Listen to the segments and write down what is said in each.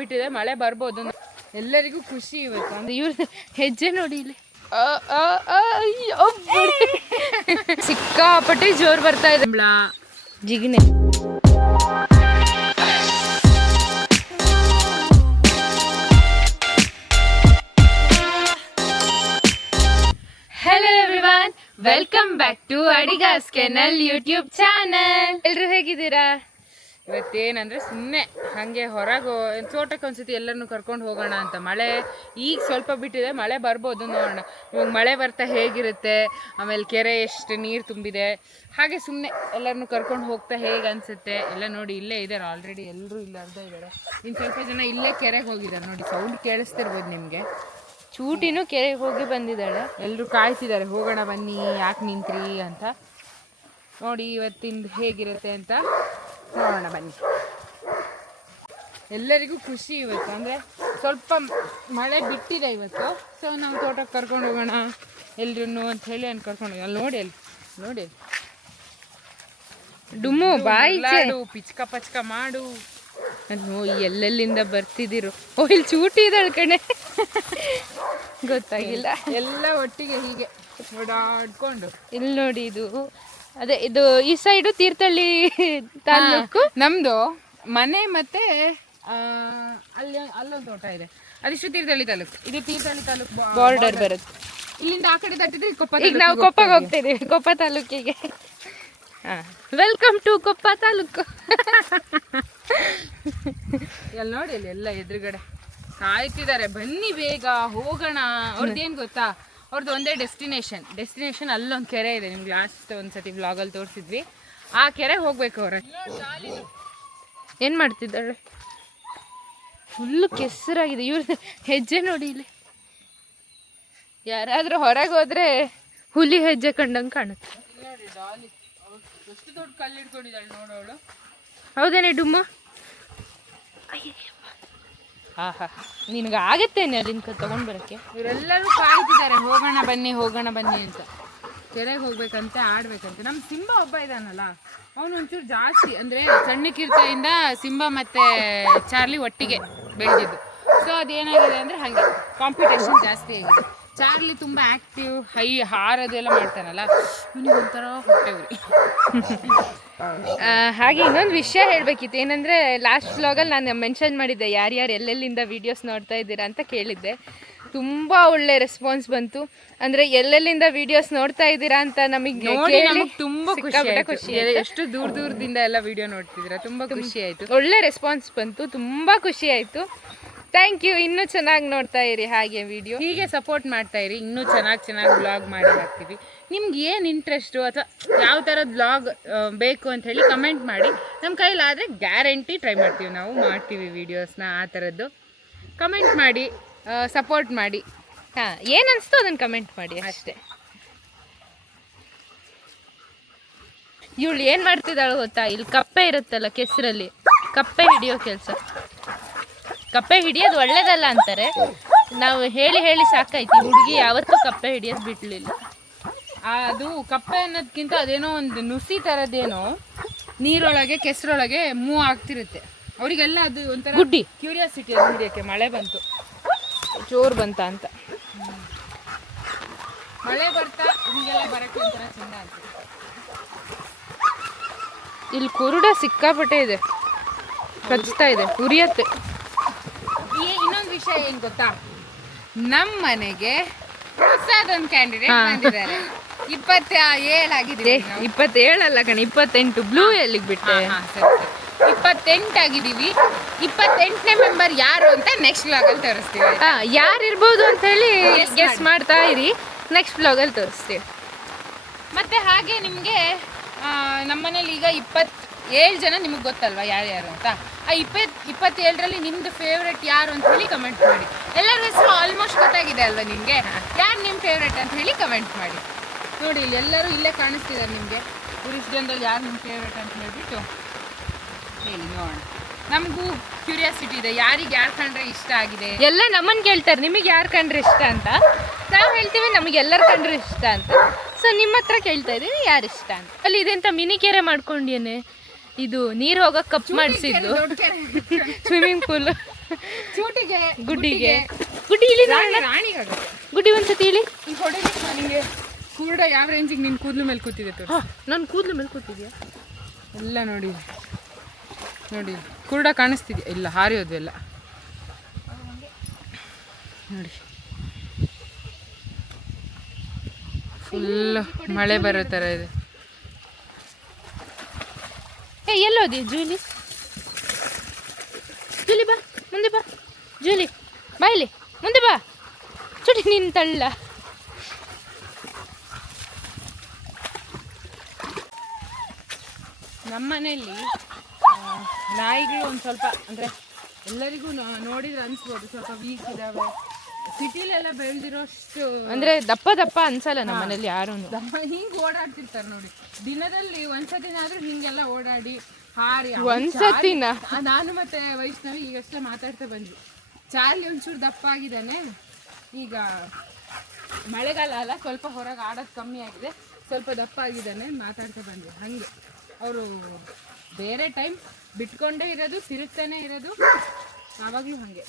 ಬಿಟ್ಟಿದೆ, ಮಳೆ ಬರ್ಬೋದು. ಎಲ್ಲರಿಗೂ ಖುಷಿ ಇವತ್ತು. ಅಂದ್ರೆ ಇವ್ರ ಹೆಜ್ಜೆ ನೋಡಿ ಇಲ್ಲಿ ಸಿಕ್ಕಾಪಟ್ಟೆ ಜೋರ್ ಬರ್ತಾ ಇದೆ. ಜಿಗಿಣೆ hello everyone, welcome back to Adiga's kernel YouTube channel. ಎಲ್ರು ಹೇಗಿದ್ದೀರಾ? ಇವತ್ತೇನಂದ್ರೆ ಸುಮ್ಮನೆ ಹಾಗೆ ಹೊರಗೆ ತೋಟಕ್ಕೆ ಒಂದ್ಸತಿ ಎಲ್ಲರನ್ನು ಕರ್ಕೊಂಡು ಹೋಗೋಣ ಅಂತ. ಮಳೆ ಈಗ ಸ್ವಲ್ಪ ಬಿಟ್ಟಿದೆ, ಮಳೆ ಬರ್ಬೋದು, ನೋಡೋಣ ಇವಾಗ ಮಳೆ ಬರ್ತಾ ಹೇಗಿರುತ್ತೆ, ಆಮೇಲೆ ಕೆರೆ ಎಷ್ಟು ನೀರು ತುಂಬಿದೆ, ಹಾಗೆ ಸುಮ್ಮನೆ ಎಲ್ಲರನ್ನು ಕರ್ಕೊಂಡು ಹೋಗ್ತಾ ಹೇಗೆ ಅನಿಸುತ್ತೆ ಎಲ್ಲ ನೋಡಿ. ಇಲ್ಲೇ ಇದ್ದಾರೆ ಆಲ್ರೆಡಿ, ಎಲ್ಲರೂ ಇಲ್ಲಿ ಅರ್ಧ ಇದ್ದಾರೆ. ಇನ್ನು ಸ್ವಲ್ಪ ಜನ ಇಲ್ಲೇ ಕೆರೆಗೆ ಹೋಗಿದ್ದಾರೆ ನೋಡಿ, ಸೌಂಡ್ ಕೇಳಿಸ್ತಿರ್ಬೋದು ನಿಮಗೆ. ಚೂಟಿನೂ ಕೆರೆಗೆ ಹೋಗಿ ಬಂದಿದ್ದಾಳೆ. ಎಲ್ಲರೂ ಕಾಯ್ತಿದ್ದಾರೆ, ಹೋಗೋಣ ಬನ್ನಿ, ಯಾಕೆ ನಿಂತ್ರಿ ಅಂತ. ನೋಡಿ ಇವತ್ತಿಂದು ಹೇಗಿರುತ್ತೆ ಅಂತ ನೋಡೋಣ ಬನ್ನಿ. ಎಲ್ಲರಿಗೂ ಖುಷಿ ಇವತ್ತು, ಅಂದರೆ ಸ್ವಲ್ಪ ಮಳೆ ಬಿಟ್ಟಿದೆ ಇವತ್ತು. ಸೊ ನಾವು ತೋಟಕ್ಕೆ ಕರ್ಕೊಂಡು ಹೋಗೋಣ ಎಲ್ರೂ ಅಂತ ಹೇಳಿ ಕರ್ಕೊಂಡು ಹೋಗೋಣ. ಅಲ್ಲಿ ನೋಡಿ, ಅಲ್ಲಿ ನೋಡಿ, ಡುಮ್ಮು ಬಾಯಿ ಪಿಚ್ಕ ಪಚ್ಕ ಮಾಡು ಅದು ಎಲ್ಲೆಲ್ಲಿಂದ ಬರ್ತಿದ್ದೀರು. ಓ ಇಲ್ಲಿ ಚೂಟಿ ಇದ್ದಾಳೆ ಕಣೆ, ಗೊತ್ತಾಗಿಲ್ಲ. ಎಲ್ಲ ಒಟ್ಟಿಗೆ ಹೀಗೆ ಓಡಾಡ್ಕೊಂಡು ಇಲ್ಲಿ ನೋಡಿ. ಇದು ಅದೇ, ಇದು ಈ ಸೈಡು ತೀರ್ಥಹಳ್ಳಿ ತಾಲೂಕು ನಮ್ದು ಮನೆ, ಮತ್ತೆ ಅಲ್ಲೊಂದು ತೋಟ ಇದೆ, ಅದಿಷ್ಟು ತೀರ್ಥಹಳ್ಳಿ ತಾಲೂಕು. ಇದು ತೀರ್ಥಹಳ್ಳಿ ತಾಲೂಕು ಬಾರ್ಡರ್ ಬರುತ್ತೆ. ಇಲ್ಲಿಂದ ಆ ಕಡೆ ತಟ್ಟಿದ್ರೆ ಕೊಪ್ಪ. ಈಗ ನಾವು ಕೊಪ್ಪಗೆ ಹೋಗ್ತಾ ಇದೀವಿ, ಕೊಪ್ಪ ತಾಲೂಕಿಗೆ. Welcome to Koppa taluk. ಎಲ್ಲಿ ನೋಡಿ, ಅಲ್ಲಿ ಎಲ್ಲ ಎದುರುಗಡೆ ಕಾಯ್ತಿದ್ದಾರೆ, ಬನ್ನಿ ಬೇಗ ಹೋಗೋಣ. ಅವ್ರದ್ದೇನು ಗೊತ್ತಾ, ಅವ್ರದ್ದು ಒಂದೇ ಡೆಸ್ಟಿನೇಷನ್ ಅಲ್ಲೊಂದು ಕೆರೆ ಇದೆ. ನಿಮ್ಗೆ ಲಾಸ್ಟ್ ಒಂದ್ಸತಿ ಬ್ಲಾಗಲ್ಲಿ ತೋರಿಸಿದ್ವಿ, ಆ ಕೆರೆ ಹೋಗ್ಬೇಕು. ಅವ್ರ ಏನು ಮಾಡ್ತಿದ್ದಾಳೆ, ಫುಲ್ಲು ಕೆಸರಾಗಿದೆ. ಇವ್ರ ಹೆಜ್ಜೆ ನೋಡಿ ಇಲ್ಲಿ. ಯಾರಾದರೂ ಹೊರಗೆ ಹೋದ್ರೆ ಹುಲಿ ಹೆಜ್ಜೆ ಕಂಡಂಗೆ ಕಾಣುತ್ತೆ. ಎಷ್ಟು ದೊಡ್ಡ ಕಲ್ಲು ಹಿಡ್ಕೊಂಡಿದ್ದಾಳೆ ನೋಡೋಳು. ಹೌದೇನೆ ಡುಮ್ಮ? ಆಹಾ, ನಿನಗೆ ಆಗತ್ತೇನೆ ಅಲ್ಲಿಂದ ತಗೊಂಡು ಬರೋಕ್ಕೆ. ಇವರೆಲ್ಲರೂ ಕಾಯ್ತಿದ್ದಾರೆ, ಹೋಗೋಣ ಬನ್ನಿ ಅಂತ. ಕೆರೆಗೆ ಹೋಗ್ಬೇಕಂತೆ, ಆಡ್ಬೇಕಂತೆ. ನಮ್ಮ ಸಿಂಬ ಒಬ್ಬ ಇದ್ದಾನಲ್ಲ, ಅವನು ಒಂಚೂರು ಜಾಸ್ತಿ, ಅಂದರೆ ಸಣ್ಣಕ್ಕಿರ್ತೆಯಿಂದ ಸಿಂಬ ಮತ್ತು ಚಾರ್ಲಿ ಒಟ್ಟಿಗೆ ಬೆಳೆದಿದ್ದು. ಸೊ ಅದೇನಾಗಿದೆ ಅಂದರೆ ಹಾಗೆ ಕಾಂಪಿಟೇಷನ್ ಜಾಸ್ತಿ ಆಗಿದೆ. ಚಾರ್ಲಿ ತುಂಬ ಆ್ಯಕ್ಟಿವ್, ಹಾರೋದೆಲ್ಲ ಮಾಡ್ತಾನಲ್ಲ, ಇವನಿಗೆ ಒಂಥರ ಹೊಟ್ಟೆವ್ರಿ. ಹಾಗೆ ಇನ್ನೊಂದು ವಿಷಯ ಹೇಳಬೇಕಿತ್ತು. ಏನಂದರೆ ಲಾಸ್ಟ್ ವ್ಲಾಗಲ್ಲಿ ನಾನು ಮೆನ್ಷನ್ ಮಾಡಿದ್ದೆ ಯಾರ್ಯಾರು ಎಲ್ಲೆಲ್ಲಿಂದ ವೀಡಿಯೋಸ್ ನೋಡ್ತಾ ಇದ್ದೀರಾ ಅಂತ ಕೇಳಿದ್ದೆ. ತುಂಬ ಒಳ್ಳೆ ರೆಸ್ಪಾನ್ಸ್ ಬಂತು. ಅಂದರೆ ಎಲ್ಲೆಲ್ಲಿಂದ ವೀಡಿಯೋಸ್ ನೋಡ್ತಾ ಇದ್ದೀರಾ ಅಂತ ನಮಗೆ ತುಂಬ ಖುಷಿ. ಎಷ್ಟು ದೂರದಿಂದ ಎಲ್ಲ ವೀಡಿಯೋ ನೋಡ್ತಿದ್ದೀರಾ, ತುಂಬ ಖುಷಿ ಆಯಿತು. ಒಳ್ಳೆ ರೆಸ್ಪಾನ್ಸ್ ಬಂತು, ತುಂಬ ಖುಷಿ ಆಯಿತು. Thank you. ಇನ್ನೂ ಚೆನ್ನಾಗಿ ನೋಡ್ತಾ ಇರಿ, ಹಾಗೆ ವಿಡಿಯೋ ಹೀಗೆ ಸಪೋರ್ಟ್ ಮಾಡ್ತಾ ಇರಿ. ಇನ್ನೂ ಚೆನ್ನಾಗಿ ವ್ಲಾಗ್ ಮಾಡಿ ಹಾಕ್ತೀವಿ. ನಿಮ್ಗೆ ಏನು ಇಂಟ್ರೆಸ್ಟು ಅಥವಾ ಯಾವ ಥರದ ವ್ಲಾಗ್ ಬೇಕು ಅಂತ ಹೇಳಿ ಕಮೆಂಟ್ ಮಾಡಿ. ನಮ್ಮ ಕೈಲಾದರೆ ಗ್ಯಾರಂಟಿ ಟ್ರೈ ಮಾಡ್ತೀವಿ, ನಾವು ಮಾಡ್ತೀವಿ ವೀಡಿಯೋಸ್ನ. ಆ ಥರದ್ದು ಕಮೆಂಟ್ ಮಾಡಿ, ಸಪೋರ್ಟ್ ಮಾಡಿ. ಹಾಂ, ಏನು ಅನಿಸ್ತೋ ಅದನ್ನು ಕಮೆಂಟ್ ಮಾಡಿ ಅಷ್ಟೇ. ಇವಳು ಏನು ಮಾಡ್ತಿದ್ದಾಳು ಗೊತ್ತಾ, ಇಲ್ಲಿ ಕಪ್ಪೆ ಇರುತ್ತಲ್ಲ ಕೆಸರಲ್ಲಿ, ಕಪ್ಪೆ ಹಿಡಿಯೋ ಕೆಲಸ. ಕಪ್ಪೆ ಹಿಡಿಯೋದು ಒಳ್ಳೇದಲ್ಲ ಅಂತಾರೆ, ನಾವು ಹೇಳಿ ಸಾಕಾಯ್ತು. ಹುಡುಗಿ ಯಾವತ್ತೂ ಕಪ್ಪೆ ಹಿಡಿಯೋದು ಬಿಡಲಿಲ್ಲ. ಅದು ಕಪ್ಪೆ ಅನ್ನೋದಕ್ಕಿಂತ ಅದೇನೋ ಒಂದು ನುಸಿ ಥರದ್ದೇನೋ ನೀರೊಳಗೆ ಕೆಸರೊಳಗೆ ಮೂವ್ ಆಗ್ತಿರುತ್ತೆ. ಅವರಿಗೆಲ್ಲ ಅದು ಒಂಥರ ಗುಡ್ಡಿ ಕ್ಯೂರಿಯಾಸಿಟಿ ಅದು ಹಿಡಿಯೋಕ್ಕೆ. ಮಳೆ ಬಂತು, ಜೋರು ಬಂತ ಅಂತ. ಮಳೆ ಬರ್ತಾ ಹೀಗೆಲ್ಲ ಬರೋಕ್ಕೆ ಒಂಥರ ಚೆಂದ ಅಂತ. ಇಲ್ಲಿ ಕುರುಡ ಸಿಕ್ಕಾಪಟ್ಟೆ ಇದೆ, ಕಚ್ತಾ ಇದೆ, ಉರಿಯತ್ತೆ. ಇನ್ನೊಂದು ವಿಷಯ ಏನು ಗೊತ್ತಾ, ನಮ್ಮ ಮನೆಗೆ ಹೊಸದೊಂದು ಕ್ಯಾಂಡಿಡೇಟ್ ಬಂದಿದ್ದಾರೆ. 27 ಆಗಿದೆ. 27 ಅಲ್ಲ ಕಣೆ, 28. ಬ್ಲೂ ಎಲ್ಲಿಗೆ ಬಿಟ್ಟೆ? 28 ಆಗಿದ್ದೀವಿ. 28ನೇ ಮೆಂಬರ್ ಯಾರು ಅಂತ ನೆಕ್ಸ್ಟ್ ವ್ಲಾಗಲ್ಲಿ ತೋರಿಸ್ತೀವಿ. ಯಾರು ಇರ್ಬೋದು ಅಂತ ಹೇಳಿ ಗೆಸ್ ಮಾಡ್ತಾ ಇರಿ, ನೆಕ್ಸ್ಟ್ ವ್ಲಾಗಲ್ಲಿ ತೋರಿಸ್ತೀವಿ. ಮತ್ತು ಹಾಗೆ ನಿಮಗೆ ನಮ್ಮನೇಲಿ ಈಗ 27 ಜನ, ನಿಮಗೆ ಗೊತ್ತಲ್ವ ಯಾರ್ಯಾರು ಅಂತ. ಆ 27ರಲ್ಲಿ ನಿಮ್ಮದು ಫೇವ್ರೆಟ್ ಯಾರು ಅಂತ ಹೇಳಿ ಕಮೆಂಟ್ ಮಾಡಿ. ಎಲ್ಲರ ಹೆಸರು ಆಲ್ಮೋಸ್ಟ್ ಗೊತ್ತಾಗಿದೆ ಅಲ್ವಾ ನಿಮಗೆ, ಯಾರು ನಿಮ್ಮ ಫೇವ್ರೆಟ್ ಅಂತ ಹೇಳಿ ಕಮೆಂಟ್ ಮಾಡಿ. ನೋಡಿ ಇಲ್ಲಿ ಎಲ್ಲರೂ ಇಲ್ಲೇ ಕಾಣಿಸ್ತಿದ್ದಾರೆ ನಿಮಗೆ. ಇಷ್ಟು ಜನದಲ್ಲಿ ಯಾರು ನಿಮ್ಮ ಫೇವ್ರೆಟ್ ಅಂತ ಹೇಳ್ಬಿಟ್ಟು ಹೇಳಿ ನೋಡೋಣ. ನಮಗೂ ಕ್ಯೂರಿಯಾಸಿಟಿ ಇದೆ, ಯಾರಿಗೆ ಯಾರು ಕಂಡ್ರೆ ಇಷ್ಟ ಆಗಿದೆ. ಎಲ್ಲ ನಮ್ಮನ್ನು ಕೇಳ್ತಾರೆ, ನಿಮಗೆ ಯಾರು ಕಂಡ್ರೆ ಇಷ್ಟ ಅಂತ. ನಾವು ಹೇಳ್ತೀವಿ ನಮಗೆ ಎಲ್ಲರೂ ಕಂಡ್ರೆ ಇಷ್ಟ ಅಂತ. ಸೊ ನಿಮ್ಮ ಹತ್ರ ಕೇಳ್ತಾ ಇದ್ದೀವಿ ಯಾರು ಇಷ್ಟ ಅಂತ. ಅಲ್ಲಿ ಇದೆಂತ ಮಿನಿ ಕೆರೆ ಮಾಡ್ಕೊಂಡೇನೆ, ಇದು ನೀರು ಹೋಗಕ್ಕೆ ಕಪ್ ಮಾಡಿಸಿದ್ದು ಸ್ವಿಮ್ಮಿಂಗ್ ಪೂಲ್. ಚೂಟಿಗೆ ಗುಡ್ಡಿಗೆ ಗುಡ್ಡಿ ಇಲ್ಲಿ ರಾಣಿಗಾಗುತ್ತೆ. ಗುಡ್ಡಿ ಒಂದ್ಸತಿ ಹೇಳಿ. ಈಗ ಹೊಡೆದು ನಿಮಗೆ ಕೂಡ ಯಾವ ರೇಂಜಿಗೆ ನಿನ್ನ ಕೂದಲು ಮೇಲೆ ಕೂತಿದೆ ತೋರಿಸಿ. ನನ್ನ ಕೂದಲು ಮೇಲೆ ಕೂತಿದ್ಯಾ? ಎಲ್ಲ ನೋಡಿ ನೋಡಿ ಕುರುಡ ಕಾಣಿಸ್ತಿದ್ಯಾ? ಇಲ್ಲ ಹಾರಿಯೋದು ಎಲ್ಲ ನೋಡಿ. ಫುಲ್ ಮಳೆ ಬರೋ ಥರ ಇದೆ. ಎಲ್ಲೋದಿ ಜೂಲಿ? ಜೂಲಿ ಬಾ ಮುಂದೆ ಬಾ. ಜೂಲಿ ಬಾ ಇಲ್ಲಿ ಮುಂದೆ ಬಾ. ಚುಟಿ ನಿನ್ನ ತಳ್ಳ. ನಮ್ಮ ಮನೆಯಲ್ಲಿ ನಾಯಿಗಳು ಒಂದು ಸ್ವಲ್ಪ ಅಂದರೆ ಎಲ್ಲರಿಗೂ ನೋಡಿದ್ರೆ ಅನಿಸ್ಬೋದು ಸ್ವಲ್ಪ ವೀಕ್ ಇದ್ದಾವೆ. ಸಿಟಿಲೆಲ್ಲ ಬೆಳೆದಿರೋಷ್ಟು ಅಂದರೆ ದಪ್ಪ ದಪ್ಪ ಅನ್ಸಲ್ಲ ನಮ್ಮ ಮನೇಲಿ ಯಾರು. ಹಿಂಗೆ ಓಡಾಡ್ತಿರ್ತಾರೆ ನೋಡಿ. ದಿನದಲ್ಲಿ ಒಂದ್ಸತಿನಾದ್ರೂ ಹಿಂಗೆಲ್ಲ ಓಡಾಡಿ ಹಾರಿ. ಒಂದ್ಸತಿನ ನಾನು ಮತ್ತೆ ವೈಷ್ಣವಿ ಈಗಷ್ಟೇ ಮಾತಾಡ್ತಾ ಬಂದ್ವಿ. ಚಾರ್ಲಿ ಒಂಚೂರು ದಪ್ಪ ಆಗಿದ್ದಾನೆ. ಈಗ ಮಳೆಗಾಲ ಅಲ್ಲ, ಸ್ವಲ್ಪ ಹೊರಗೆ ಆಡೋದು ಕಮ್ಮಿ ಆಗಿದೆ, ಸ್ವಲ್ಪ ದಪ್ಪ ಆಗಿದ್ದಾನೆ. ಮಾತಾಡ್ತಾ ಬಂದ್ವಿ. ಹಾಗೆ ಅವರು ಬೇರೆ ಟೈಮ್ ಬಿಟ್ಕೊಂಡೇ ಇರೋದು, ತಿರುಗ್ತಾನೆ ಇರೋದು. ಆವಾಗಲೂ ಹಾಗೆ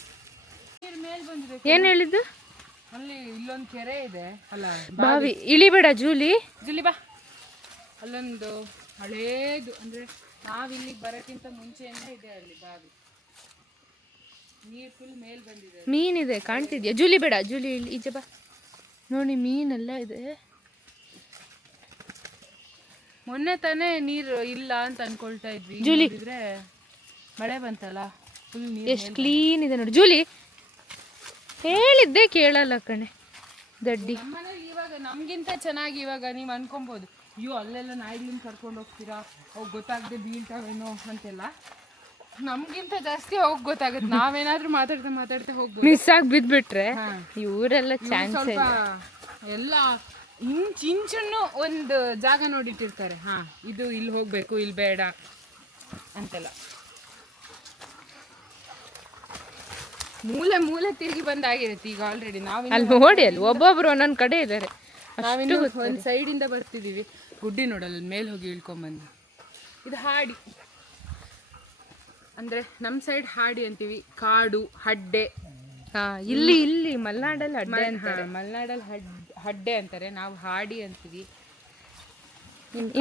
ಮೇಲೆ ಬಂದಿದೆ. ಏನು ಹೇಳಿದ್ದು? ಅಲ್ಲಿ ಇಲ್ಲೊಂದು ಕೆರೆ ಇದೆ ಅಲ್ಲ, ಬಾವಿ. ಇಳಿಬೇಡ ಜೂಲಿ. ಜೂಲಿ ಬಾ. ಅಲ್ಲೊಂದು ಹಳೇದು ಅಂದರೆ ನಾವಿಲ್ಲಿಗೆ ಬರೋಕ್ಕಿಂತ ಮುಂಚೆಯಿಂದ ಇದೆ ಅಲ್ಲಿ ಬಾವಿ. ನೀರು ಫುಲ್ ಮೇಲೆ ಬಂದಿದೆ. ಮೀನಿದೆ ಕಾಣ್ತಿದ್ಯಾ? ಜೂಲಿ ಬೇಡ, ಜೂಲಿ ಈಜೆ ಬಾ. ನೋಡಿ ಮೀನೆಲ್ಲ ಇದೆ. ಮೊನ್ನೆ ತಾನೇ ನೀರು ಇಲ್ಲ ಅಂತ ಅನ್ಕೊಳ್ತಾ ಇದ್ವಿ. ಜೂಲಿ ಇದ್ರೆ ಮಳೆ ಬಂತಲ್ಲ, ಫುಲ್ ನೀರು ಎಷ್ಟು ಕ್ಲೀನ್ ಇದೆ ನೋಡಿ. ಜೂಲಿ ಹೇಳಿದ್ದೆ ಕೇಳಲ್ಲ ಕಣೆ ದಡ್ಡಿ. ನಮ್ಮನೇಲಿ ಇವಾಗ ನಮ್ಗಿಂತ ಚೆನ್ನಾಗಿ ಇವಾಗ ನೀವು ಅನ್ಕೊಬೋದು, ಅಯ್ಯೋ ಅಲ್ಲೆಲ್ಲ ನಾಯಿಗಳನ್ನ ಕರ್ಕೊಂಡು ಹೋಗ್ತೀರಾ, ಅವು ಗೊತ್ತಾಗದೆ ಬೀಳ್ತಾವೇನೋ ಅಂತೆಲ್ಲ. ನಮ್ಗಿಂತ ಜಾಸ್ತಿ ಹೋಗಿ ಗೊತ್ತಾಗುತ್ತೆ. ನಾವೇನಾದ್ರೂ ಮಾತಾಡ್ತಾ ಹೋಗ್ಬೋದು. ಮಿಸ್ ಆಗಿ ಬಿದ್ಬಿಟ್ರೆ ಇವರೆಲ್ಲ ಚಾನ್ಸ್ ಸ್ವಲ್ಪ ಎಲ್ಲ ಇಂಚನ್ನು ಒಂದು ಜಾಗ ನೋಡಿಟ್ಟಿರ್ತಾರೆ. ಹಾ ಇದು ಇಲ್ಲಿ ಹೋಗ್ಬೇಕು, ಇಲ್ಲಿ ಬೇಡ ಅಂತೆಲ್ಲ. ಮೂಲೆ ತಿರುಗಿ ಬಂದಾಗಿರುತ್ತೆ ಈಗ ಆಲ್ರೆಡಿ. ನಾವು ಅಲ್ಲಿ ನೋಡಿ, ಅಲ್ಲಿ ಒಬ್ಬೊಬ್ರು ಒಂದೊಂದು ಕಡೆ ಇದ್ದಾರೆ. ನಾವಿನ್ನು ಒಂದು ಸೈಡಿಂದ ಬರ್ತಿದ್ದೀವಿ. ಗುಡ್ಡಿ ನೋಡಲ್ಲ, ಮೇಲೆ ಹೋಗಿ ಇಳ್ಕೊಂಬಂದು. ಇದು ಹಾಡಿ ಅಂದರೆ ನಮ್ಮ ಸೈಡ್ ಹಾಡಿ ಅಂತೀವಿ. ಕಾಡು ಹಡ್ಡೆ. ಇಲ್ಲಿ ಮಲೆನಾಡಲ್ಲಿ ಹಡ್ಡೆ ಅಂತಾರೆ. ಮಲೆನಾಡಲ್ಲಿ ಹಡ್ಡೆ ಅಂತಾರೆ, ನಾವು ಹಾಡಿ ಅಂತೀವಿ.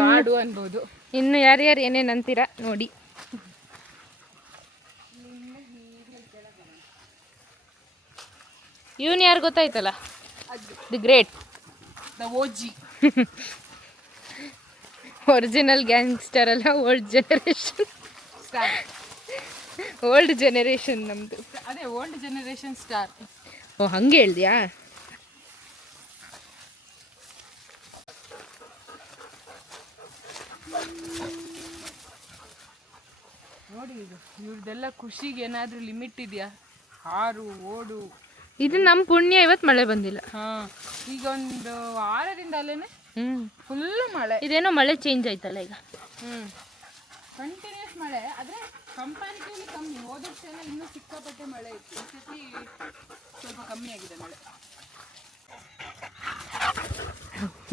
ಕಾಡು ಅನ್ಬೋದು. ಇನ್ನು ಯಾರ್ಯಾರು ಏನೇನು ಅಂತೀರಾ ನೋಡಿ. ಇವನು ಯಾರು ಗೊತ್ತಾಯ್ತಲ್ಲ? The great, the OG. Original gangster ಅಲ್ಲ, ಓಲ್ಡ್ ಜನರೇಷನ್. ಓಲ್ಡ್ ಜನರೇಷನ್ ನಮ್ಮದು. ಅದೇ ಓಲ್ಡ್ ಜನರೇಷನ್ ಸ್ಟಾರ್. ಓ ಹಂಗೆ ಹೇಳ್ದ್ಯಾ? ನೋಡಿ ಇದು ಇವ್ರದ್ದೆಲ್ಲ ಖುಷಿಗೆ ಏನಾದರೂ ಲಿಮಿಟ್ ಇದೆಯಾ? ಹಾರು ಓಡು. ಇದು ನಮ್ಮ ಪುಣ್ಯ, ಇವತ್ತು ಮಳೆ ಬಂದಿಲ್ಲ. ಹಾಂ, ಈಗ ಒಂದು ವಾರದಿಂದ ಅಲ್ಲೇನೆ ಫುಲ್ ಮಳೆ. ಇದೇನೋ ಮಳೆ ಚೇಂಜ್ ಆಯ್ತಲ್ಲ ಈಗ. ಕಂಟಿನ್ಯೂಸ್ ಮಳೆ, ಆದರೆ ಕಂಪ್ಯಾರಿಟಿವ್ಲಿ ಕಮ್ಮಿ. ಹೋದ ವರ್ಷ ಎಲ್ಲ ಇನ್ನೂ ಸಿಕ್ಕಾಪಟ್ಟೆ ಮಳೆ ಇತ್ತು. ಈ ಸತಿ ಸ್ವಲ್ಪ ಕಮ್ಮಿ ಆಗಿದೆ ಮಳೆ.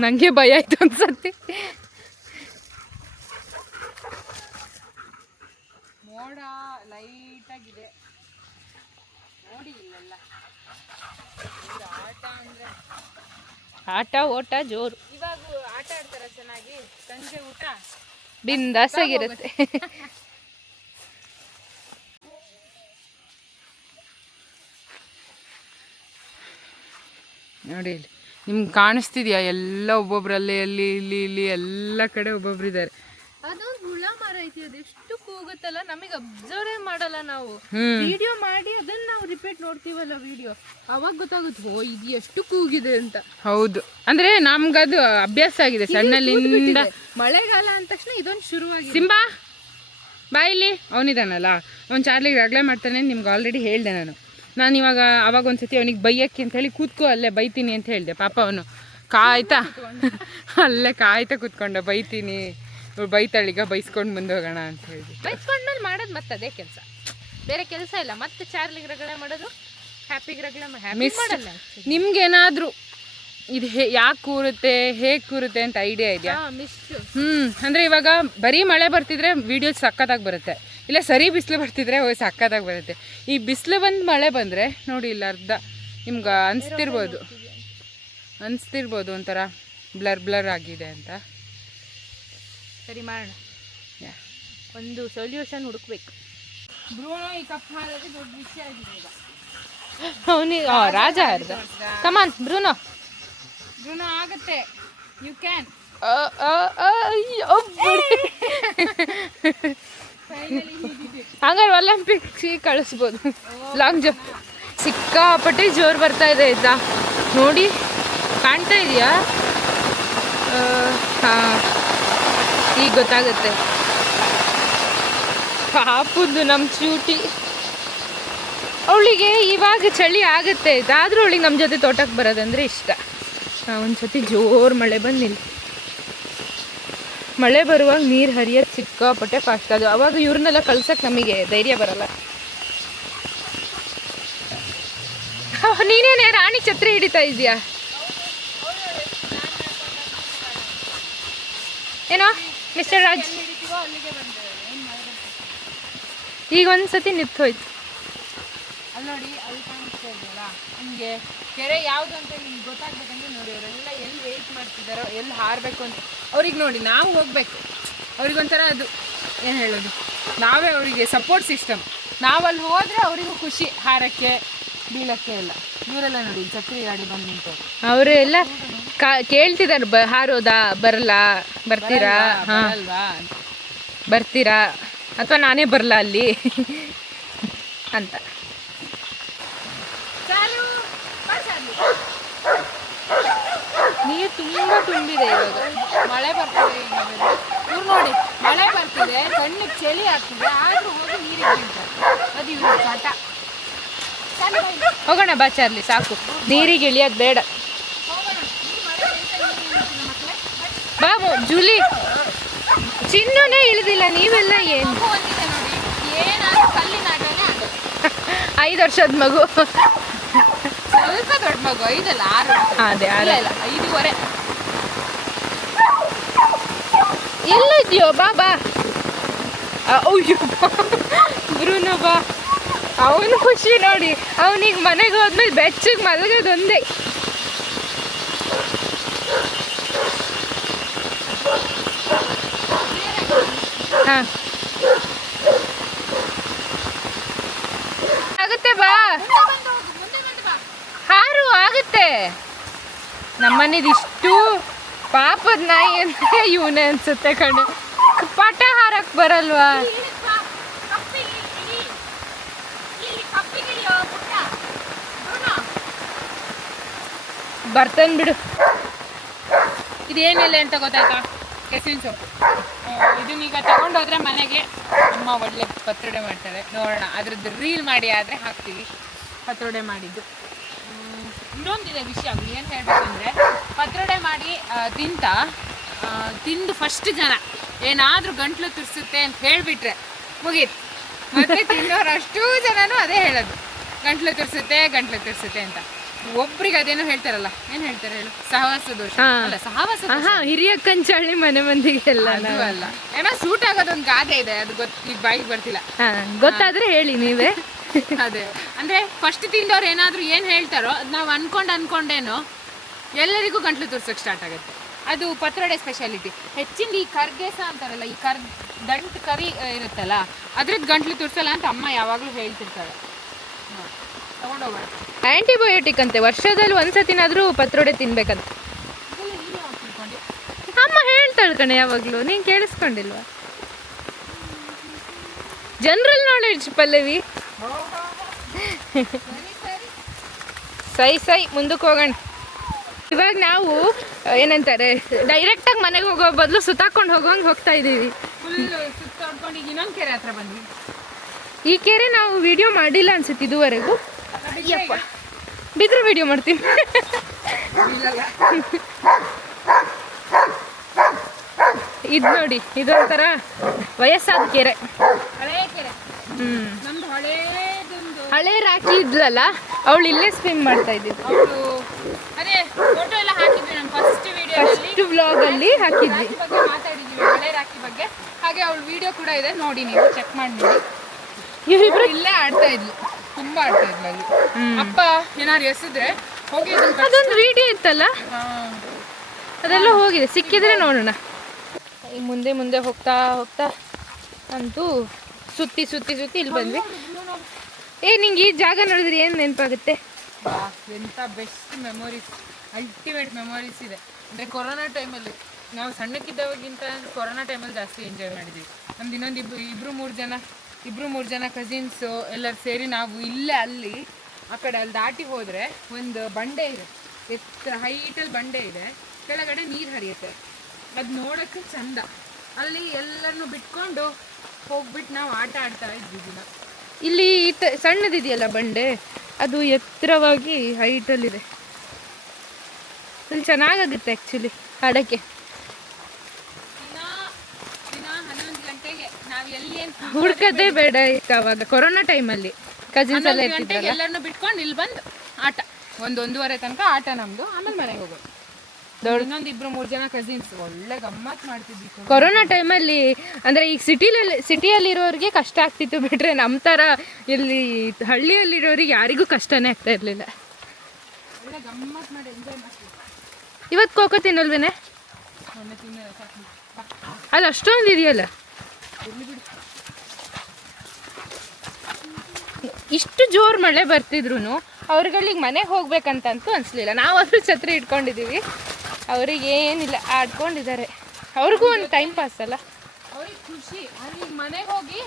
ನನಗೆ ಭಯ ಆಯ್ತು ಅನ್ಸತ್ತೆ. ಮೋಡ ಲೈಟಾಗಿದೆ ನೋಡಿ. ಇಲ್ಲೆಲ್ಲ ಆಟ ಅಂದರೆ ಆಟ ಓಟ ಜೋರು. ಇವಾಗ ಆಟ ಆಡ್ತಾರ ಚೆನ್ನಾಗಿ. ಸಂಜೆ ಊಟ ಬಿಂದಾಸಾಗಿರುತ್ತೆ. ನೋಡಿ ಇಲ್ಲಿ ನಿಮ್ಗೆ ಕಾಣಿಸ್ತಿದ್ಯಾ? ಎಲ್ಲ ಒಬ್ಬೊಬ್ರಲ್ಲಿ ಅಲ್ಲಿ ಇಲ್ಲಿ ಎಲ್ಲ ಕಡೆ ಒಬ್ಬೊಬ್ರಿದ್ದಾರೆ. ಅದೊಂದು ಹುಳ ಮರ ಐತಿ, ಅದೆಷ್ಟು ಕೂಗುತ್ತಲ್ಲ, ನಮಗೆ ಅಬ್ಸರ್ವೇ ಮಾಡಲ್ಲ ನಾವು. ವಿಡಿಯೋ ಮಾಡಿ ಅದನ್ನ ನಾವು ರಿಪೀಟ್ ನೋಡ್ತೀವಲ್ಲ ವಿಡಿಯೋ, ಅವಾಗ ಗೊತ್ತಾಗುತ್ತೆ ಓ ಇದು ಎಷ್ಟು ಕೂಗಿದೆ ಅಂತ. ಹೌದು, ಅಂದ್ರೆ ನಮ್ಗದು ಅಭ್ಯಾಸ ಆಗಿದೆ ಸಣ್ಣಲ್ಲಿಂದ. ಮಳೆಗಾಲ ಅಂದ ತಕ್ಷಣ ಇದೊಂದು ಶುರುವಾಗಿದೆ. ಸಿಂಬಾ ಬಾಯಿಲಿ ಅವನಿದಾನಲ್ಲ, ಅವ್ನು ಚಾರ್ಲಿಗೆ ರಗಳೆ ಮಾಡ್ತಾನೆ. ನಿಮ್ಗೆ ಆಲ್ರೆಡಿ ಹೇಳಿದೆ ನಾನು ಇವಾಗ. ಅವಾಗ ಒಂದ್ಸತಿ ಅವನಿಗೆ ಬೈಯಕ್ಕೆ ಅಂತ ಹೇಳಿ ಕೂತ್ಕೋ ಅಲ್ಲೇ ಬೈತೀನಿ ಅಂತ ಹೇಳಿದೆ. ಪಾಪ ಅವನು ಅಲ್ಲೇ ಕಾಯ್ತಾ ಕೂತ್ಕೊಂಡ. ಬೈತೀನಿ, ಬೈತಾಳೀಗ, ಬೈಸ್ಕೊಂಡು ಮುಂದೆ ಹೋಗೋಣ ಅಂತ ಹೇಳಿ. ಬೈಸ್ಕೊಂಡ್ಮೇಲೆ ಮಾಡೋದು ಮತ್ತೆ ಅದೇ ಕೆಲಸ, ಬೇರೆ ಕೆಲಸ ಇಲ್ಲ. ಮತ್ತೆ ಚಾರ್ಲಿಗೆ ರಗಳೆ ಮಾಡೋದು, ಹ್ಯಾಪಿಗೆ ರಗಳೆ ಮಾಡಲ್ಲ. ನಿಮ್ಗೇನಾದರೂ ಇದು ಯಾಕೆ ಕೂರುತ್ತೆ, ಹೇಗೆ ಕೂರುತ್ತೆ ಅಂತ ಐಡಿಯಾ ಇದೆಯಾ? ಅಂದರೆ ಇವಾಗ ಬರೀ ಮಳೆ ಬರ್ತಿದ್ರೆ ವಿಡಿಯೋ ಸಖತ್ತಾಗಿ ಬರುತ್ತೆ. ಇಲ್ಲ ಸರಿ ಬಿಸಿಲು ಬರ್ತಿದ್ರೆ ಸಕ್ಕತ್ತಾಗಿ ಬರುತ್ತೆ. ಈ ಬಿಸಿಲು ಬಂದು ಮಳೆ ಬಂದರೆ ನೋಡಿ ಇಲ್ಲ ಅರ್ಧ ನಿಮ್ಗೆ ಅನಿಸ್ತಿರ್ಬೋದು ಒಂಥರ ಬ್ಲರ್ ಆಗಿದೆ ಅಂತ. ಸರಿ ಮಾಡೋಣ, ಒಂದು ಸೊಲ್ಯೂಷನ್ ಹುಡುಕ್ಬೇಕು. ಬ್ರೂನೋ ಈ ಕಪ್ ಹಾಳಾದ್ರೆ ದೊಡ್ಡ ವಿಷಯ ಆಗಿದೆ ಈಗ. ಅವನಿಗೆ ರಾಜ ಅರ್ಧ. ಕಮಾನ್ ಬ್ರೂನೋ ಆಗುತ್ತೆ, ಯು ಕ್ಯಾನ್. ಹಂಗಾರೆ ಒಲಿಂಪಿಕ್ಸಿಗೆ ಕಳಿಸ್ಬೋದು. ಲಾಂಗ್ ಜಂಪ್ ಸಿಕ್ಕಾಪಟ್ಟೆ ಜೋರು ಬರ್ತಾ ಇದೆ ಆಯ್ತಾ, ನೋಡಿ ಕಾಣ್ತಾ ಇದೆಯಾ? ಹಾಂ ಈಗ ಗೊತ್ತಾಗುತ್ತೆ. ಪಾಪುದು ನಮ್ಮ ಚೂಟಿ, ಅವಳಿಗೆ ಇವಾಗ ಚಳಿ ಆಗುತ್ತೆ ಆಯ್ತಾ, ಆದರೂ ಅವಳಿಗೆ ನಮ್ಮ ಜೊತೆ ತೋಟಕ್ಕೆ ಬರೋದಂದರೆ ಇಷ್ಟ. ಒಂದು ಸತಿ ಜೋರು ಮಳೆ ಬಂದಿಲ್ಲ, ಮಳೆ ಬರುವಾಗ ನೀರು ಹರಿಯೋದು ಸಿಕ್ಕಾಪಟ್ಟೆ ಫಾಸ್ಟ್. ಅದು ಅವಾಗ ಇವ್ರನ್ನೆಲ್ಲ ಕಳ್ಸಕ್ಕೆ ನಮಗೆ ಧೈರ್ಯ ಬರಲ್ಲ. ನೀನೇನೆ ರಾಣಿ ಛತ್ರಿ ಹಿಡಿತಾ ಇದೆಯಾ ಏನೋ ಮಿಸ್ಟರ್ ರಾಜ್? ಈಗ ಒಂದ್ಸತಿ ನಿಂತೋಯ್ತು. ಅಲ್ಲಿ ನೋಡಿ, ಅಲ್ಲಿ ಕಾಣಿಸ್ತಾ ಇದೆಯಲ್ಲ ನಿಮಗೆ ಕೆರೆ ಯಾವುದು ಅಂತ ನಿಮ್ಗೆ ಗೊತ್ತಾಗ್ಬೇಕಂದ್ರೆ ನೋಡಿ, ಅವರೆಲ್ಲ ಎಲ್ಲಿ ವೆಯ್ಟ್ ಮಾಡ್ತಿದ್ದಾರೋ, ಎಲ್ಲಿ ಹಾರಬೇಕು ಅಂತ ಅವ್ರಿಗೆ ನೋಡಿ. ನಾವು ಹೋಗ್ಬೇಕು, ಅವ್ರಿಗೊಂಥರ ಅದು ಏನು ಹೇಳೋದು, ನಾವೇ ಅವರಿಗೆ ಸಪೋರ್ಟ್ ಸಿಸ್ಟಮ್. ನಾವಲ್ಲಿ ಹೋದರೆ ಅವರಿಗೂ ಖುಷಿ ಹಾರಕ್ಕೆ ಬೀಳಕ್ಕೆ ಎಲ್ಲ. ಇವರೆಲ್ಲ ನೋಡಿ ಛತ್ರಿ ಗಾಡಿ ಬಂದು ನಿಂತು ಅವರು ಎಲ್ಲ ಕೇಳ್ತಿದ್ದಾರೆ, ಹಾರೋದಾ, ಬರ್ತೀರಾ ಅಲ್ವಾ, ಬರ್ತೀರಾ ಅಥವಾ ನಾನೇ ಬರಲ್ಲ ಅಲ್ಲಿ ಅಂತ. ನೀರು ತುಂಬ ತುಂಬಿದೆ ಇವಾಗ, ಮಳೆ ಬರ್ತಿದೆ. ಇವ್ರು ನೋಡಿ ಮಳೆ ಬರ್ತಿದೆ, ಕಣ್ಣಿಗೆ ಚಳಿ ಆಗ್ತಿದೆ, ಆದರೂ ಹೋಗಿ ನೀರಿಗೆ ಬೀಳ್ತಾರೆ. ಅದು ಇವ್ರ ಕಾಟ. ಹೋಗೋಣ ಬಾ ಚಾರ್ಲಿ, ಸಾಕು, ನೀರಿಗೆ ಇಳಿಯೋದು ಬೇಡ. ಬಾ ಜೂಲಿ, ಚಿನ್ನನೇ ಇಳಿದಿಲ್ಲ, ನೀವೆಲ್ಲ ಏನು? 5 ವರ್ಷದ ಮಗು, ಸ್ವಲ್ಪ ದೊಡ್ಡ ಮಗು, 5 ಅಲ್ಲ 6. ಅದೇ 5.5. ಎಲ್ಲಿದ್ಯೋ? ಬಾ ಅಯ್ಯೋ ಬ್ರೂನೋ ಬಾ. ಅವನು ಖುಷಿ ನೋಡಿ, ಅವನಿಗೆ ಮನೆಗೆ ಹೋದ್ಮೇಲೆ ಬೆಚ್ಚಗೆ ಮಲಗೋದೊಂದೇ. ಹಾಂ ಆಗುತ್ತೆ, ಬಾ ಹಾರು ಆಗುತ್ತೆ. ನಮ್ಮನೇದಿಷ್ಟು ಪಾಪದ ನಾಯಿ ಅಂತ ಇವನೇ ಅನ್ಸುತ್ತೆ ಕಣೆ. ಪಟ ಹಾರಕ್ಕೆ ಬರಲ್ವಾ? ಬರ್ತಾನೆ ಬಿಡು. ಇದೇನಿಲ್ಲ ಅಂತ ಗೊತ್ತಾಯ್ತಾ? ಕೆಸುವಿನ ಸೊಪ್ಪು. ಇದನ್ನೀಗ ತಗೊಂಡೋದ್ರೆ ಮನೆಗೆ ಅಮ್ಮ ಒಳ್ಳೆ ಪತ್ರೊಡೆ ಮಾಡ್ತಾರೆ. ನೋಡೋಣ, ಅದ್ರದ್ದು ರೀಲ್ ಮಾಡಿ ಆದರೆ ಹಾಕ್ತೀವಿ ಪತ್ರೊಡೆ ಮಾಡಿದ್ದು. ಇನ್ನೊಂದಿದೆ ವಿಷಯ, ಏನು ಹೇಳಬೇಕಂದ್ರೆ, ಪತ್ರೊಡೆ ಮಾಡಿ ತಿಂದು ಫಸ್ಟ್ ಜನ ಏನಾದರೂ ಗಂಟ್ಲು ತುರಿಸುತ್ತೆ ಅಂತ ಹೇಳಿಬಿಟ್ರೆ ಮುಗೀತು. ಮತ್ತೆ ತಿನ್ನೋರು ಅಷ್ಟೂ ಜನನೂ ಅದೇ ಹೇಳೋದು, ಗಂಟ್ಲು ತುರಿಸುತ್ತೆ ಅಂತ. ಒಬ್ರಿಗೆ ಅದೇನೋ ಹೇಳ್ತಾರಲ್ಲ, ಏನು ಹೇಳ್ತಾರೆ ಹೇಳು? ಸಹವಾಸ ದೋಷ ಅಲ್ಲ, ಸಹವಾಸ ಹಿರಿಯ ಕಂಚಾಳಿ ಮನೆ ಮಂದಿಗೆಲ್ಲ ಅಲ್ಲ, ಏನೋ ಸೂಟ್ ಆಗೋದೊಂದು ಗಾದೆ ಇದೆ, ಅದು ಈಗ ಬಾಯಿಗೆ ಬರ್ತಿಲ್ಲ. ಗೊತ್ತಾದ್ರೆ ಹೇಳಿ ನೀವೇ. ಅದೇ ಅಂದ್ರೆ ಫಸ್ಟ್ ತಿಂದವ್ರು ಏನಾದರೂ ಏನು ಹೇಳ್ತಾರೋ ಅದು ನಾವು ಅನ್ಕೊಂಡೇನೋ ಎಲ್ಲರಿಗೂ ಗಂಟ್ಲು ತುರ್ಸೋಕೆ ಸ್ಟಾರ್ಟ್ ಆಗುತ್ತೆ. ಅದು ಪತ್ರೊಡೆ ಸ್ಪೆಷಾಲಿಟಿ. ಹೆಚ್ಚಿನ ಈ ಕರ್ಗೆಸ ಅಂತಾರಲ್ಲ, ಈ ದಂಟು ಕರಿ ಇರುತ್ತಲ್ಲ, ಅದ್ರದ್ದು ಗಂಟ್ಲು ತುರ್ಸಲ್ಲ ಅಂತ ಅಮ್ಮ ಯಾವಾಗಲೂ ಹೇಳ್ತಿರ್ತಾಳೆ. ತಗೊಂಡೋಗೋಣ. ಆಂಟಿಬಯೋಟಿಕ್ ಅಂತೆ, ವರ್ಷದಲ್ಲಿ ಒಂದ್ಸತಿನಾದ್ರೂ ಪತ್ರೊಡೆ ತಿನ್ಬೇಕಂತ ಅಮ್ಮ ಹೇಳ್ತಾಳೆ ಕಣೆ ಯಾವಾಗಲೂ. ನೀನು ಕೇಳಿಸ್ಕೊಂಡಿಲ್ವಾ? General knowledge Pallavi. ಸೈ ಮುಂದಕ್ಕೆ ಹೋಗೋಣ. ಇವಾಗ ನಾವು ಏನಂತಾರೆ, ಡೈರೆಕ್ಟಾಗಿ ಮನೆಗೆ ಹೋಗೋ ಬದಲು ಸುತ್ತಾಕೊಂಡು ಹೋಗೋಂಗೆ ಹೋಗ್ತಾ ಇದ್ದೀವಿ. ಸುತ್ತಾಡ್ಕೊಂಡು ಇನ್ನೊಂದು ಕೆರೆ ಹತ್ರ ಬಂದ್ವಿ. ಈ ಕೆರೆ ನಾವು ವಿಡಿಯೋ ಮಾಡಿಲ್ಲ ಅನ್ಸುತ್ತೆ ಇದುವರೆಗೂ. ಬಿದ್ರೆ ವಿಡಿಯೋ ಮಾಡ್ತೀವಿ. ಇದು ನೋಡಿ, ಇದೊಂಥರ ವಯಸ್ಸಾದ ಕೆರೆ, ಹಳೆ ಕೆರೆ. ನಮ್ದು ಹಳೆ ರಾಖಿ ಇದ್ಲಲ್ಲ, ಅವಳು ಇಲ್ಲೇ ಸ್ವಿಮ್ ಮಾಡ್ತಾ ಇದ್ದಿದ್ದು. ಅವಳು ಅದೇ ಫೋಟೋ ಎಲ್ಲ ಹಾಕಿದ್ವಿ ನಮ್ಮ ಫಸ್ಟ್ ವಿಡಿಯೋದಲ್ಲಿ, ವ್ಲಾಗಲ್ಲಿ ಹಾಕಿದ್ವಿ. ಮಾತಾಡಿದ್ವಿ ಹಳೆ ರಾಖಿ ಬಗ್ಗೆ. ಹಾಗೆ ಅವಳ ವಿಡಿಯೋ ಕೂಡ ಇದೆ, ನೋಡಿ ನೀವು ಚೆಕ್ ಮಾಡಿ ನೋಡಿ. ಇವ್ರಿಬ್ರು ಇಲ್ಲೇ ಆಡ್ತಾ ಇದ್ಲು, ತುಂಬಾ ಆಡ್ತಾ ಇದ್ಲು ಅಲ್ಲಿ. ಅಪ್ಪ ಏನಾದ್ರು ಎಸಿದ್ರೆ ಹೋಗಿ ಅದೊಂದು ವಿಡಿಯೋ ಇತ್ತಲ್ಲ, ಅದೆಲ್ಲ ಹೋಗಿದೆ, ಸಿಕ್ಕಿದ್ರೆ ನೋಡೋಣ. ಈಗ ಮುಂದೆ ಮುಂದೆ ಹೋಗ್ತಾ ಹೋಗ್ತಾ ಅಂತೂ ಸುತ್ತಿ ಸುತ್ತಿ ಸುತ್ತಿ ಇಲ್ಲಿ ಬಂದ್ವಿ. ನಿಂಗೆ ಈ ಜಾಗ ನೋಡಿದ್ರೆ ಏನು ನೆನಪಾಗುತ್ತೆ? ಎಂಥ ಬೆಸ್ಟ್ ಮೆಮೊರೀಸ್, ಅಲ್ಟಿಮೇಟ್ ಮೆಮೊರೀಸ್ ಇದೆ. ಅಂದರೆ ಕೊರೋನಾ ಟೈಮಲ್ಲಿ ನಾವು ಸಣ್ಣಕ್ಕಿದ್ದವಾಗಿಂತ ಕೊರೋನಾ ಟೈಮಲ್ಲಿ ಜಾಸ್ತಿ ಎಂಜಾಯ್ ಮಾಡಿದ್ವಿ. ನಮ್ದು ಇನ್ನೊಂದು ಇಬ್ಬರು ಮೂರು ಜನ ಕಸಿನ್ಸು ಎಲ್ಲರೂ ಸೇರಿ ನಾವು ಇಲ್ಲೇ ಅಲ್ಲಿ ಆ ಕಡೆ ಅಲ್ಲಿ ದಾಟಿ ಹೋದರೆ ಒಂದು ಬಂಡೆ ಇದೆ, ಎತ್ತರ ಹೈಟಲ್ಲಿ ಬಂಡೆ ಇದೆ, ಕೆಳಗಡೆ ನೀರು ಹರಿಯುತ್ತೆ. ಅದು ನೋಡೋಕ್ಕೆ ಚಂದ. ಅಲ್ಲಿ ಎಲ್ಲರನ್ನೂ ಬಿಟ್ಕೊಂಡು ಹೋಗ್ಬಿಟ್ಟು ನಾವು ಆಟ ಆಡ್ತಾ ಇದ್ವಿ ದಿನ. ಇಲ್ಲಿ ಸಣ್ಣದಿದೆಯಲ್ಲ ಬಂಡೆ, ಅದು ಎತ್ತರವಾಗಿ ಹೈಟಲ್ಲಿದೆ. ಇಲ್ಲಿ ಚೆನ್ನಾಗಾಗುತ್ತೆ ಆ್ಯಕ್ಚುಲಿ ಆಡೋಕ್ಕೆ. ದಿನ 11 ಗಂಟೆಗೆ ನಾವು ಎಲ್ಲಿ ಏನು ಹುಡ್ಕದೇ ಬೇಡ ಇತ್ತು ಅವಾಗ ಕೊರೋನಾ ಟೈಮಲ್ಲಿ. ಕಸಿನ್ಸ್ ಎಲ್ಲ ಇರ್ತಿದ್ರಲ್ಲ, ಎಲ್ಲರನ್ನೂ ಬಿಟ್ಕೊಂಡು ಇಲ್ಲಿ ಬಂದು ಆಟ, 1-1:30 ತನಕ ಆಟ ನಮ್ಮದು. ಆಮೇಲೆ ಮನೆಗೆ ಹೋಗೋದು. ಇನ್ನೊಂದು 2-3 ಜನ ಕಸಿನ್ಸ್ ಒಳ್ಳೆ ಗಮ್ಮತ್ ಮಾಡ್ತಿದ್ವಿ. ಕೊರೋನಾ ಟೈಮಲ್ಲಿ ಅಂದರೆ ಈಗ ಸಿಟಿಯಲ್ಲಿರೋರಿಗೆ ಕಷ್ಟ ಆಗ್ತಿತ್ತು ಬಿಟ್ರೆ, ನಮ್ಮ ಥರ ಇಲ್ಲಿ ಹಳ್ಳಿಯಲ್ಲಿರೋರಿಗೆ ಯಾರಿಗೂ ಕಷ್ಟನೇ ಆಗ್ತಾ ಇರಲಿಲ್ಲ. ಒಳ್ಳೆ ಗಮ್ಮತ್ ಮಾಡಿ ಎಂಜಾಯ್ ಮಾಡ್ತಿದ್ವಿ. ಇವತ್ತು ಕೋಕೋ ತಿನ್ನಲ್ವೇನೆ? ಅದು ಅಷ್ಟೊಂದು ಇದೆಯಲ್ಲ. ಇಷ್ಟು ಜೋರು ಮಳೆ ಬರ್ತಿದ್ರು ಅವ್ರುಗಳಿಗೆ ಮನೆಗೆ ಹೋಗ್ಬೇಕಂತಂತೂ ಅನಿಸ್ಲಿಲ್ಲ. ನಾವಾದ್ರೂ ಛತ್ರಿ ಇಟ್ಕೊಂಡಿದ್ದೀವಿ, ಅವ್ರಿಗೆ ಏನಿಲ್ಲ, ಆಡ್ಕೊಂಡಿದ್ದಾರೆ. ಅವ್ರಿಗೂ ಒಂದು ಟೈಮ್ ಪಾಸ್ ಅಲ್ಲ, ಅವ್ರಿಗೆ ಖುಷಿ. ಅಲ್ಲಿ ಮನೆಗೆ ಹೋಗಿ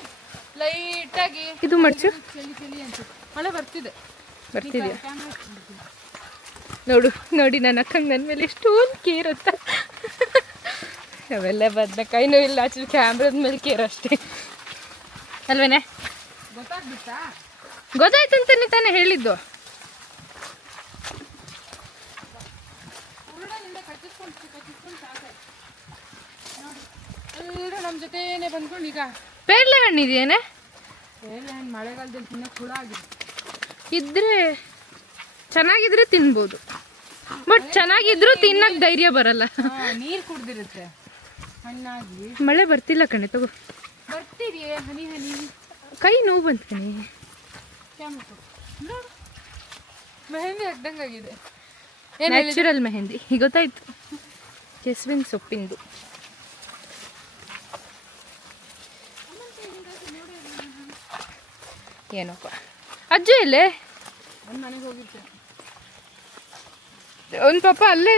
ಲೈಟಾಗಿ ಇದು ಮಡ್ಚು ಚಳಿ ಅನ್ಸುತ್ತೆ. ಮಳೆ ಬರ್ತಿದೆ. ನೋಡಿ ನನ್ನ ಅಕ್ಕಂಗೆ ನನ್ನ ಮೇಲೆ ಎಷ್ಟೊಂದು ಕೇರ್ ಅಂತ. ಅವೆಲ್ಲ ಬದನೆಕಾಯಿನೂ ಇಲ್ಲ, ಆಕ್ಚುಲಿ ಕ್ಯಾಮ್ರದ ಮೇಲೆ ಕೇರ್ ಅಷ್ಟೇ ಅಲ್ವೇನೆ? ಗೊತ್ತಾಯ್ತು ಅಂತಾನೆ ತಾನೇ ಹೇಳಿದ್ದು. ಎಲ್ಲರೂ ನಮ್ಮ ಜೊತೆನೇ ಬಂದ್ಕೊಂಡು ಈಗ ಪೇರ್ಲೆ ಹಣ್ಣು ಇದೆಯೇನೆ? ಮಳೆಗಾಲದಲ್ಲಿ ತಿನ್ನೋಕೆ ಹುಳ ಆಗಿದೆ. ಇದ್ರೆ ಚೆನ್ನಾಗಿದ್ರೆ ತಿನ್ಬೋದು, ಬಟ್ ಚೆನ್ನಾಗಿದ್ರು ತಿನ್ನಕ್ಕೆ ಧೈರ್ಯ ಬರಲ್ಲ. ನೀರು ಕುಡ್ದಿರುತ್ತೆ ಹಣ್ಣಾಗಿ. ಮಳೆ ಬರ್ತಿಲ್ಲ ಕಣೆ, ತಗೋ. ಬರ್ತಿದೆಯೇ ಹನಿ ಹನಿ? ಕೈ ನೋವು ಬಂತು ಕಣೆ. ಮೆಹಂದಿ ಹಾಕ್ದಂಗಾಗಿದೆ. ನ್ಯಾಚುರಲ್ ಮೆಹಂದಿ, ಗೊತ್ತಾಯ್ತು, ಕೆಸುವಿನ ಸೊಪ್ಪಿಂದು. ಏನಪ್ಪ ಅಜ್ಜು ಇಲ್ಲೇ ಮನೆಗೆ ಹೋಗಿರ್ತೇನೆ. ಒಂದು ಪಾಪ ಅಲ್ಲೇ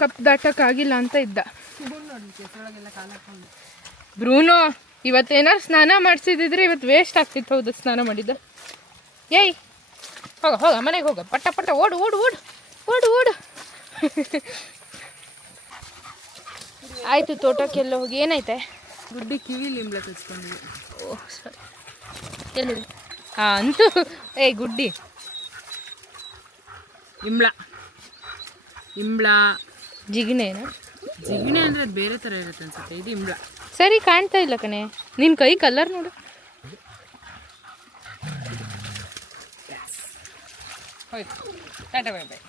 ಕಪ್ ದಾಟಕ್ಕಾಗಿಲ್ಲ ಅಂತ ಇದ್ದ. ಒಳಗೆಲ್ಲ ಕಾಲು ಹಾಕೊಂಡು ಬ್ರೂನೋ ಇವತ್ತೇನಾರು ಸ್ನಾನ ಮಾಡಿಸಿದ್ರೆ ಇವತ್ತು ವೇಸ್ಟ್ ಆಗ್ತಿತ್ತು. ಹೌದು, ಸ್ನಾನ ಮಾಡಿದ್ದ. ಏಯ್ ಹೋಗ ಮನೆಗೆ ಹೋಗ, ಪಟ್ಟ ಪಟ್ಟ ಓಡು ಓಡು ಓಡು ಓಡು ಓಡು. ಆಯಿತು, ತೋಟಕ್ಕೆಲ್ಲ ಹೋಗಿ ಏನಾಯ್ತೆ? ಗುಡ್ಡಿ ಕಿವಿಲಿ ಇಂಬ್ಳ ಕಚ್ಕೊಂಡಿದ್ದೆ. ಓಹ್ ಸರಿ, ಎಲ್ಲಿದೆ? ಹಾಂ ಅಂತೂ ಗುಡ್ಡಿ ಇಂಬ್ಳ ಜಿಗಣೆನಾ? ಜಿಗಣೆ ಅಂದರೆ ಅದು ಬೇರೆ ಥರ ಇರುತ್ತೆ ಅನ್ಸುತ್ತೆ. ಇದು ಇಂಬ್ಳ. ಸರಿ ಕಾಣ್ತಾ ಇಲ್ಲ ಕಣೆ, ನಿನ್ನ ಕೈ ಕಲರ್ ನೋಡು. ಹೋಯ್ತು, ಟಾಟಾ ಬೈ ಬೈ.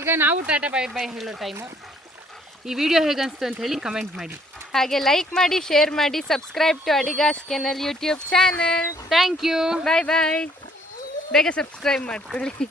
ಈಗ ನಾವು ಟಾಟಾ ಬೈ ಬೈ ಹೇಳೋ ಟೈಮು. ಈ ವಿಡಿಯೋ ಹೇಗೆ ಅನಿಸ್ತು ಅಂತ ಹೇಳಿ ಕಮೆಂಟ್ ಮಾಡಿ, ಹಾಗೆ ಲೈಕ್ ಮಾಡಿ, ಶೇರ್ ಮಾಡಿ, subscribe to Adiga's kernel YouTube channel. Thank you. Bye bye. ಬೇಗ ಸಬ್ಸ್ಕ್ರೈಬ್ ಮಾಡ್ಕೊಳ್ಳಿ.